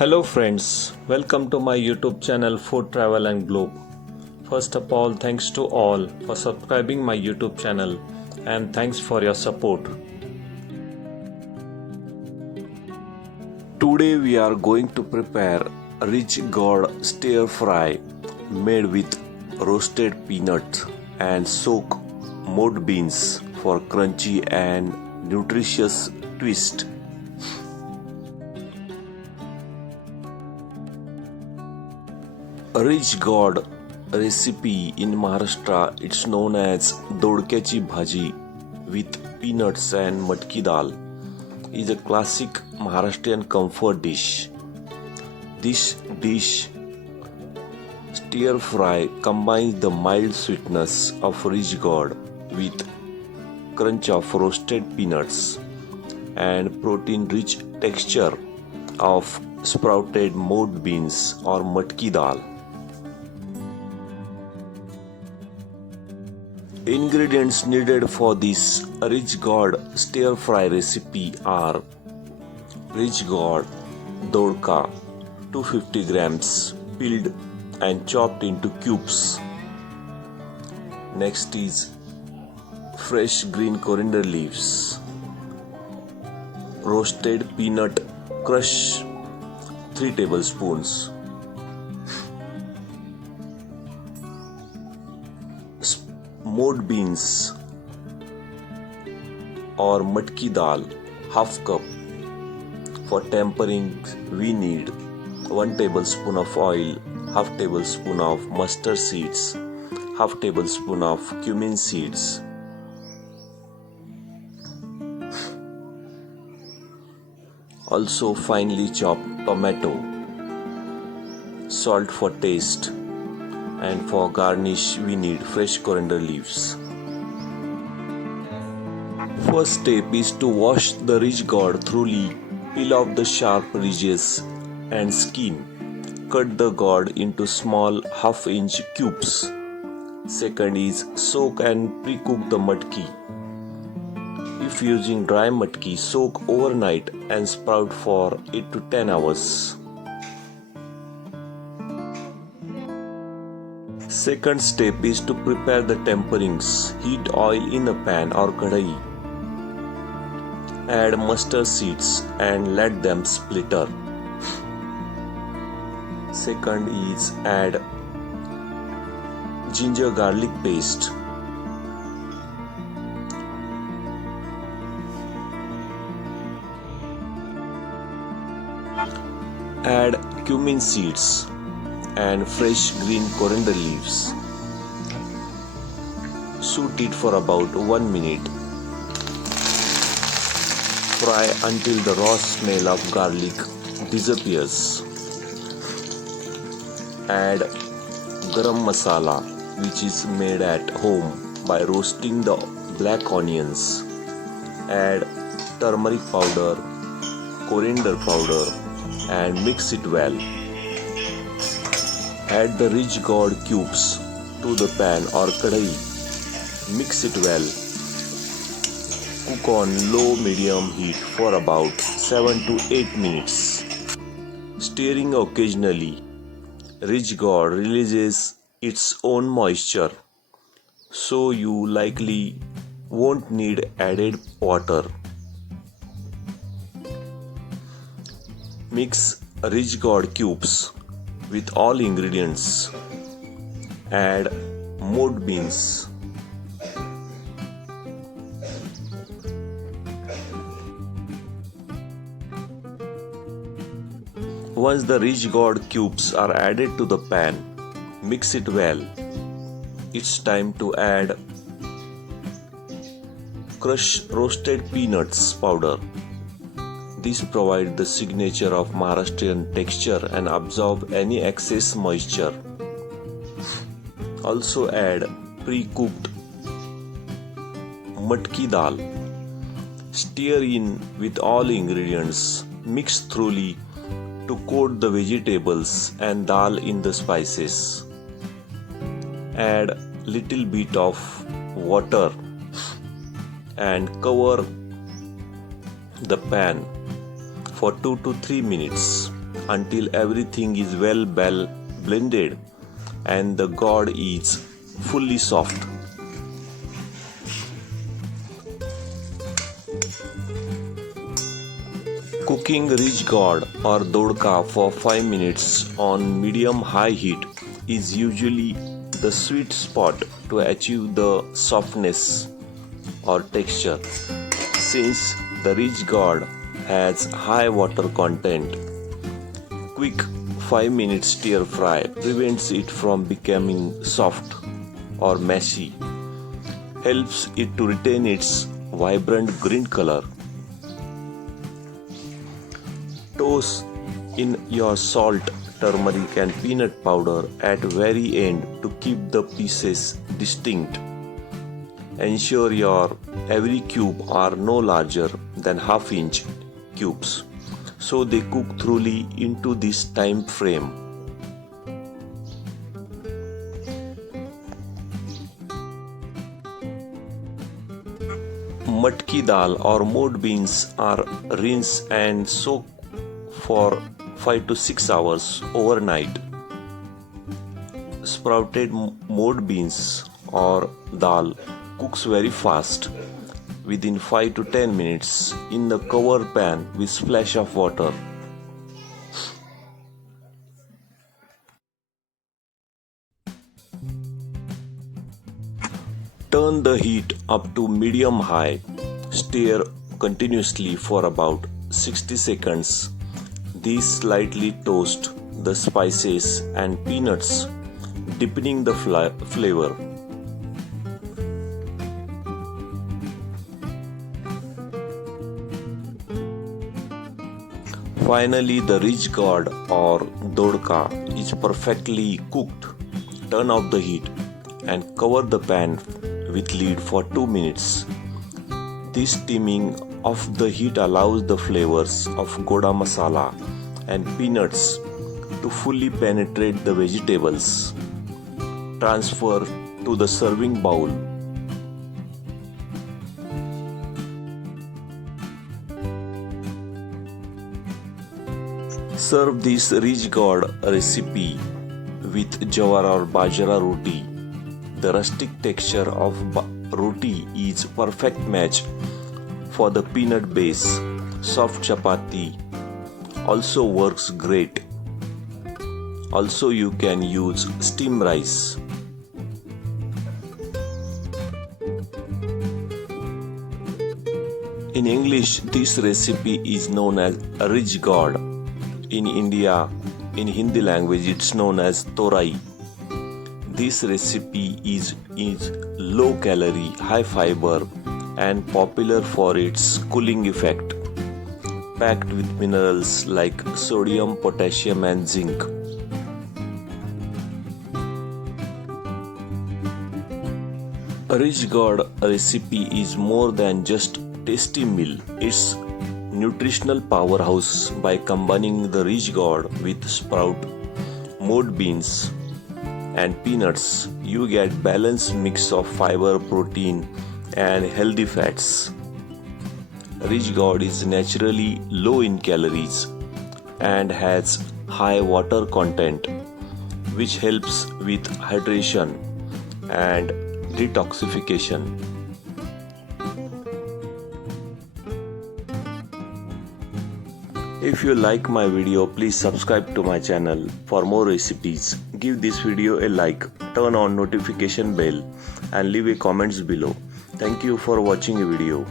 Hello friends, welcome to my YouTube channel Food Travel and Globe. First of all, thanks to all for subscribing my YouTube channel and thanks for your support. Today we are going to prepare Ridge Gourd stir fry made with roasted peanuts and soak moed beans for crunchy and nutritious twist. Ridge Gourd recipe in Maharashtra, it's known as Dodkyachi Bhaji with peanuts and matki dal, is a classic Maharashtrian comfort dish. This dish stir fry combines the mild sweetness of Ridge Gourd with crunch of roasted peanuts and protein-rich texture of sprouted moed beans or matki dal. Ingredients needed for this Ridge Gourd stir fry recipe are Ridge Gourd, Dodka 250 grams peeled and chopped into cubes. Next is fresh green coriander leaves, roasted peanut crush 3 tablespoons, moed beans or matki dal half cup. For tempering we need 1 tablespoon of oil, half tablespoon of mustard seeds, half tablespoon of cumin seeds, also finely chopped tomato, salt for taste, and for garnish we need fresh coriander leaves. First step is to wash the Ridge Gourd thoroughly, peel off the sharp ridges and skin. Cut the gourd into small half-inch cubes. Second is soak and pre-cook the matki. If using dry matki, soak overnight and sprout for 8 to 10 hours. Second step is to prepare the temperings. Heat oil in a pan or kadai. Add mustard seeds and let them splitter. Second is add ginger garlic paste. Add cumin seeds and fresh green coriander leaves. Saute it for about 1 minute. Fry until the raw smell of garlic disappears. Add garam masala, which is made at home by roasting the black onions. Add turmeric powder, coriander powder, and mix it well. Add the Ridge Gourd cubes to the pan or kadai. Mix it well. Cook on low-medium heat for about 7 to 8 minutes. Stirring occasionally, Ridge Gourd releases its own moisture, so you likely won't need added water. Mix Ridge Gourd cubes with all ingredients. Add moed beans. Once the Ridge Gourd cubes are added to the pan, mix it well. It's time to add crushed roasted peanuts powder. This provides the signature of Maharashtrian texture and absorb any excess moisture. Also add pre-cooked matki dal. Stir in with all ingredients. Mix thoroughly to coat the vegetables and dal in the spices. Add little bit of water and cover the pan for 2 to 3 minutes. until everything is well blended and the gourd is fully soft. Cooking Ridge gourd or Dodka for 5 minutes on medium-high heat is usually the sweet spot to achieve the softness or texture. Since the Ridge gourd has high water content, quick 5-minute stir fry prevents it from becoming soft or mushy, helps it to retain its vibrant green color. Toss in your salt, turmeric and peanut powder at very end to keep the pieces distinct. Ensure your every cube are no larger than half-inch cubes so they cook thoroughly into this time frame. Matki dal or mode beans are rinsed and soaked for 5 to 6 hours overnight. Sprouted mode beans or dal cooks very fast within 5 to 10 minutes in the covered pan with splash of water. Turn the heat up to medium-high. Stir continuously for about 60 seconds. These slightly toast the spices and peanuts, deepening the flavor. Finally, the Ridge gourd or Dodka is perfectly cooked. Turn off the heat and cover the pan with lid for 2 minutes. This steaming of the heat allows the flavors of goda masala and peanuts to fully penetrate the vegetables. Transfer to the serving bowl. Serve this Ridge gourd recipe with jawar or bajra roti. The rustic texture of roti is perfect match for the peanut base. Soft chapati also works great. Also you can use steamed rice. In English, this recipe is known as Ridge gourd. In India, in Hindi language, it's known as Torai. This recipe is low calorie, high fiber and popular for its cooling effect, packed with minerals like sodium, potassium and zinc. A Ridge gourd recipe is more than just tasty meal. It's nutritional powerhouse. By combining the Ridge gourd with sprout, mode beans and peanuts, you get balanced mix of fiber, protein and healthy fats. Ridge gourd is naturally low in calories and has high water content, which helps with hydration and detoxification. If you like my video, please subscribe to my channel for more recipes. Give this video a like, turn on notification bell and leave a comments below. Thank you for watching the video.